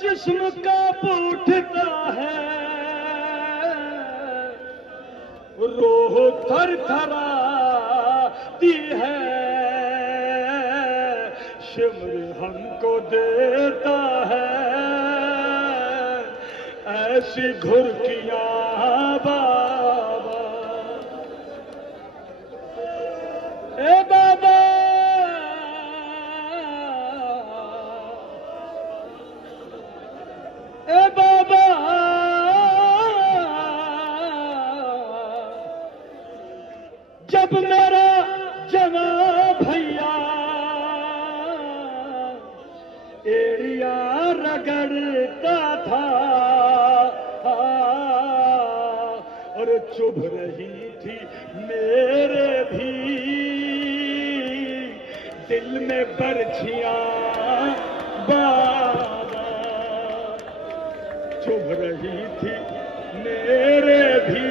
जिस्म कांप उठता है, रूह थर थराती है, शिमर हमको देता है ऐसी घुर्कियां बाबा। ए बाबा ए बाबा जब मेरा जवा भैया एड़िया रगड़ता था और चुभ रही थी मेरे भी दिल में बरछियां बाबा, चुभ रही थी मेरे भी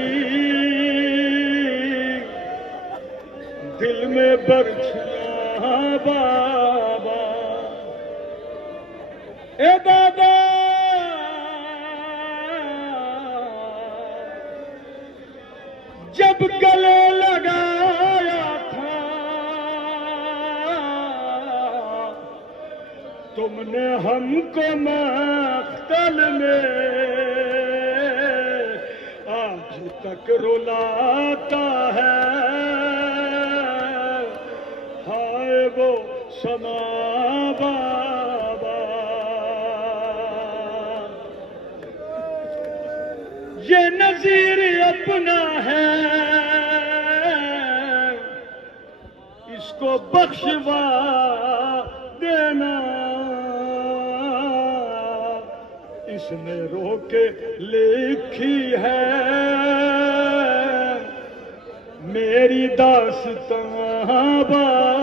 दिल में बरछियां बाबा। ए बाबा जब गले लगाया था तुमने हमको मख्तल में, आज तक रुलाता है हाय वो समा बाबा। ये नजीर अपना है इसको बख्शवा देना, इसने रोके लिखी है मेरी दास्तां बाबा।